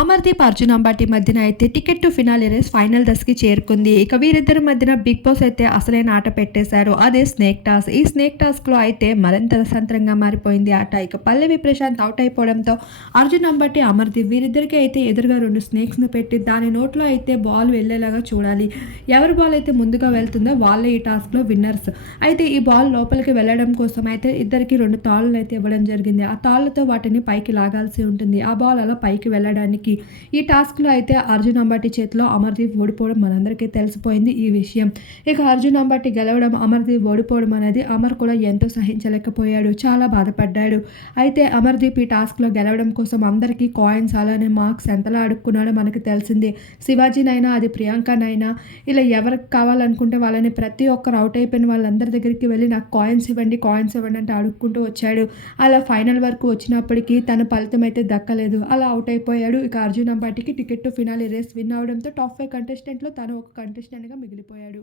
అమర్దీప్ అర్జున్ అంబాటి మధ్యన అయితే ticket to finale race final దశకి చేరుకుంది. ఇక వీరిద్దరి మధ్యన బిగ్ బాస్ అయితే అసలైన ఆట పెట్టేశారు. అదే స్నేక్ టాస్. ఈ స్నేక్ టాస్క్లో అయితే మరింత రసంతరంగా మారిపోయింది ఆట. ఇక పల్లవి ప్రశాంత్ అవుట్ అయిపోవడంతో అర్జున్ అంబటి అమర్దీప్ వీరిద్దరికి అయితే ఎదురుగా రెండు స్నేక్స్ను పెట్టి దాని నోట్లో అయితే బాల్ వెళ్ళేలాగా చూడాలి. ఎవరి బాల్ అయితే ముందుగా వెళ్తుందో వాళ్ళే ఈ టాస్క్లో విన్నర్స్. అయితే ఈ బాల్ లోపలికి వెళ్ళడం కోసం అయితే ఇద్దరికి రెండు తాళ్ళు అయితే ఇవ్వడం జరిగింది. ఆ తాళ్ళతో వాటిని పైకి లాగాల్సి ఉంటుంది. ఆ బాల్ అలా పైకి వెళ్ళడానికి ఈ టాస్క్లో అయితే అర్జున్ అంబాటి చేతిలో అమర్దీప్ ఓడిపోవడం మనందరికీ తెలిసిపోయింది ఈ విషయం. ఇక అర్జున్ అంబాటి గెలవడం అమర్దీప్ ఓడిపోవడం అనేది అమర్ కూడా ఎంతో సహించలేకపోయాడు చాలా బాధపడ్డాడు. అయితే అమర్దీప్ ఈ టాస్క్లో గెలవడం కోసం అందరికీ కాయిన్స్ అలానే మార్క్స్ ఎంతలా అడుక్కున్నాడో మనకు తెలిసింది. శివాజీనైనా అది ప్రియాంకనైనా ఇలా ఎవరికి కావాలనుకుంటే వాళ్ళని ప్రతి ఒక్కరు అవుట్ అయిపోయిన వాళ్ళందరి దగ్గరికి వెళ్ళి నాకు కాయిన్స్ ఇవ్వండి కాయిన్స్ ఇవ్వండి అంటే అడుక్కుంటూ వచ్చాడు. అలా ఫైనల్ వరకు వచ్చినప్పటికీ తన ఫలితం అయితే దక్కలేదు. అలా అవుట్ అయిపోయాడు. ఇక Arjun అంబాటికి ticket to finale race win అవడంతో టాప్ ఫైవ్ కంటెస్టెంట్లో తను ఒక కంటెస్టెంట్గా మిగిలిపోయాడు.